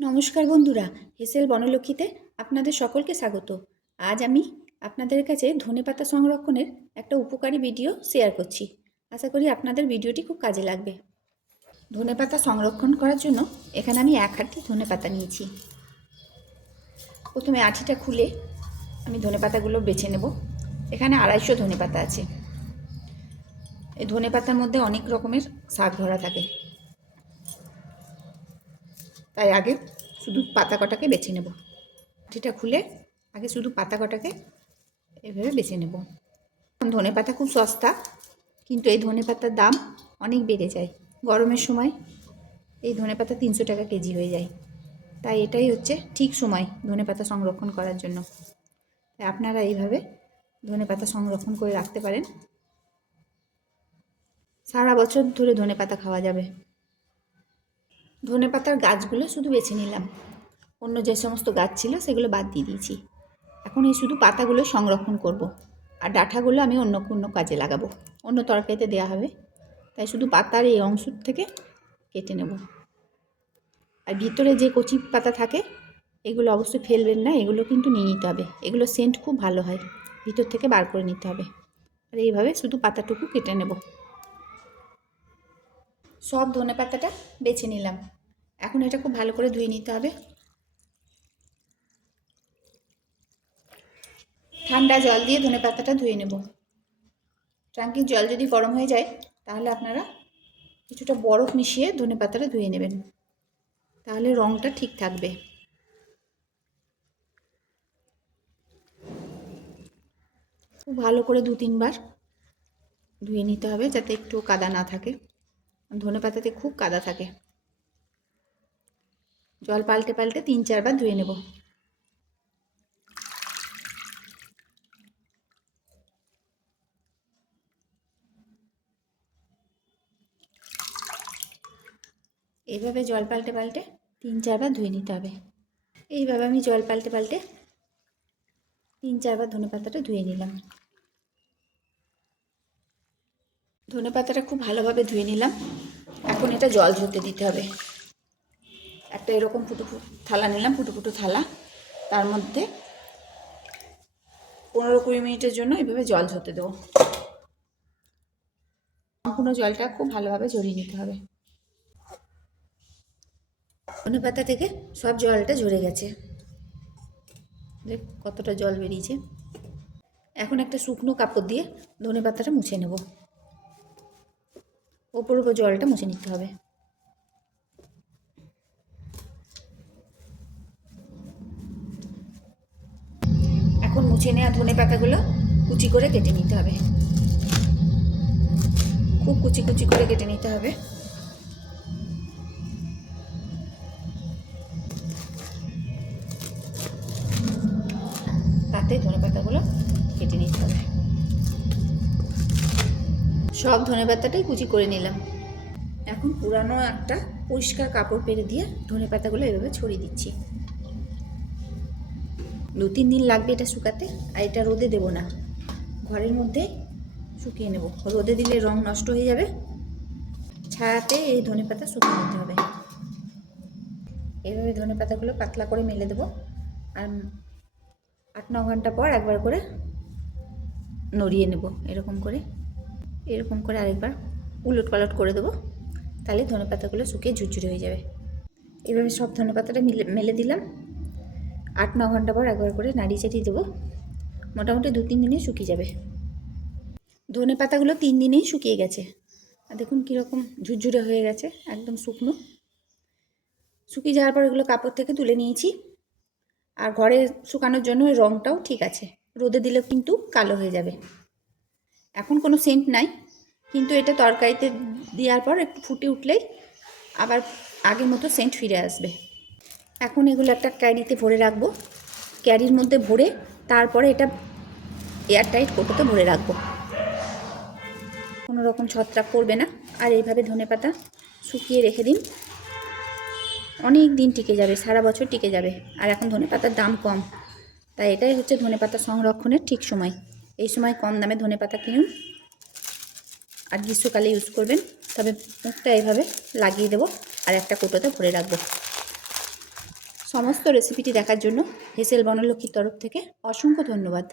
নমস্কার বন্ধুরা, হেসেল বনলক্ষ্মীতে আপনাদের সকলকে স্বাগত। আজ আমি আপনাদের কাছে ধনেপাতা সংরক্ষণের একটা উপকারী ভিডিও শেয়ার করছি। আশা করি আপনাদের ভিডিওটি খুব কাজে লাগবে। ধনেপাতা সংরক্ষণ করার জন্য এখানে আমি 1 আঁটি ধনেপাতা নিয়েছি। প্রথমে আঁটিটা খুলে আমি ধনেপাতাগুলো বেছে নেব। এখানে 250 ধনেপাতা আছে। এই ধনেপাতার মধ্যে অনেক রকমের শাক ধরা থাকে, তাই আগে শুধু পাতা কটাকে বেছে নেব। আঁটিটা খুলে আগে শুধু পাতা কটাকে এভাবে বেছে নেব। ধনেপাতা খুব সস্তা, কিন্তু এই ধনেপাতার দাম অনেক বেড়ে যায়। গরমের সময় এই ধনেপাতা 300 টাকা কেজি হয়ে যায়। তাই এটাই হচ্ছে ঠিক সময় ধনেপাতা সংরক্ষণ করার জন্য। তাই আপনারা এইভাবে ধনেপাতা সংরক্ষণ করে রাখতে পারেন। সারা বছর ধরে ধনেপাতা খাওয়া যাবে। ধনেপাতার গাছগুলো শুধু বেছে নিলাম, অন্য যে সমস্ত গাছ ছিল সেগুলো বাদ দিয়ে দিয়েছি। এখন এই শুধু পাতাগুলো সংরক্ষণ করব, আর ডাঁটাগুলো আমি অন্য কোনো কাজে লাগাবো, অন্য তরকারিতে দেওয়া হবে। তাই শুধু পাতার এই অংশ থেকে কেটে নেব। আর ভিতরে যে কচি পাতা থাকে এগুলো অবশ্যই ফেলবেন না, এগুলো কিন্তু নিয়ে নিতে হবে। এগুলো সেন্ট খুব ভালো হয়, ভিতর থেকে বার করে নিতে হবে। আর এইভাবে শুধু পাতাটুকু কেটে নেব। সব ধনেপাতাটা বেছে নিলাম। এখন এটা খুব ভালো করে ধুয়ে নিতে হবে। ঠান্ডা জল দিয়ে ধনেপাতাটা ধুয়ে নেব। ট্যাঙ্কির জল যদি গরম হয়ে যায় তাহলে আপনারা কিছুটা বরফ মিশিয়ে ধনেপাতাটা ধুয়ে নেবেন, তাহলে রঙটা ঠিক থাকবে। খুব ভালো করে 2-3 বার ধুয়ে নিতে হবে, যাতে একটু কাদা না থাকে। ধনেপাতাতে খুব কাদা থাকে। জল পাল্টে পাল্টে 3-4 বার ধুয়ে নেব। এইভাবে জল পাল্টে পাল্টে 3-4 বার ধুয়ে নিতে হবে। এইভাবে আমি জল পাল্টে পাল্টে 3-4 বার ধনেপাতাটা ধুয়ে নিলাম। ধনেপাতাটা খুব ভালোভাবে ধুয়ে নিলাম। এখন এটা জল ঝরতে দিতে হবে। একটা এরকম ফুটো থালা নিলাম, ফুটো থালা। তার মধ্যে 15-20 মিনিটের জন্য এভাবে জল ঝরতে দেবো। সম্পূর্ণ জলটা খুব ভালোভাবে ঝরিয়ে নিতে হবে। ধনেপাতা থেকে সব জলটা ঝরে গেছে, দেখ কতটা জল বেরিয়েছে। এখন একটা শুকনো কাপড় দিয়ে ধনেপাতাটা মুছে নেব। ওপর জলটা মুছে নিতে হবে। এখন মুছে নেওয়া ধনেপাতাগুলো কুচি করে কেটে নিতে হবে। খুব কুচি কুচি করে কেটে নিতে হবে। তাতে ধনেপাতাগুলো কেটে নিতে হবে। সব ধনেপাতাটাই কুচি করে নিলাম। এখন পুরানো একটা পরিষ্কার কাপড় পেরে দিয়ে ধনেপাতাগুলো এভাবে ছড়িয়ে দিচ্ছি। 2-3 দিন লাগবে এটা শুকাতে। আর এটা রোদে দেব না, ঘরের মধ্যে শুকিয়ে নেব। রোদে দিলে রং নষ্ট হয়ে যাবে। ছায়াতে এই ধনেপাতা শুকিয়ে নিতে হবে। এইভাবে ধনেপাতাগুলো পাতলা করে মেলে দেবো। আর 8-9 ঘন্টা পর একবার করে নড়িয়ে নেব। এরকম করে আরেকবার উলট পালট করে দেবো, তাহলে ধনেপাতাগুলো শুকিয়ে ঝুরঝুরে হয়ে যাবে। এভাবে সব ধনেপাতাটা মেলে দিলাম। 8-9 ঘন্টা পর একবার করে নাড়িয়ে চাড়িয়ে দেবো। মোটামুটি 2-3 দিনে শুকিয়ে যাবে। ধনেপাতাগুলো 3 দিনেই শুকিয়ে গেছে। আর দেখুন কীরকম ঝুরঝুরে হয়ে গেছে, একদম শুকনো। শুকিয়ে যাওয়ার পর এগুলো কাপড় থেকে তুলে নিয়েছি। আর ঘরে শুকানোর জন্য ওই রঙটাও ঠিক আছে, রোদে দিলেও কিন্তু কালো হয়ে যাবে। এখন কোনো সেন্ট নাই, কিন্তু এটা তরকারিতে দেওয়ার পর একটু ফুটে উঠলেই আবার আগের মতো সেন্ট ফিরে আসবে। এখন এগুলো একটা ক্যারিতে ভরে রাখবো। ক্যারির মধ্যে ভরে তারপরে এটা এয়ারটাইট কৌটোতে ভরে রাখবো। কোনো রকম ছত্রাক পড়বে না। আর এইভাবে ধনেপাতা শুকিয়ে রেখে দিন, অনেক দিন টিকে যাবে, সারা বছর টিকে যাবে। আর এখন ধনেপাতার দাম কম, তাই এটাই হচ্ছে ধনেপাতা সংরক্ষণের ঠিক সময়। এই সময় কম দামে ধনেপাতা কিনুন আর গ্রীষ্মকালে ইউজ করবেন। তবে মুখটা এইভাবে লাগিয়ে দেবো আর একটা কৌটোতে ভরে রাখবো। সমস্ত রেসিপিটি দেখার জন্য হেসেল বনলক্ষ্মীর তরফ থেকে অসংখ্য ধন্যবাদ।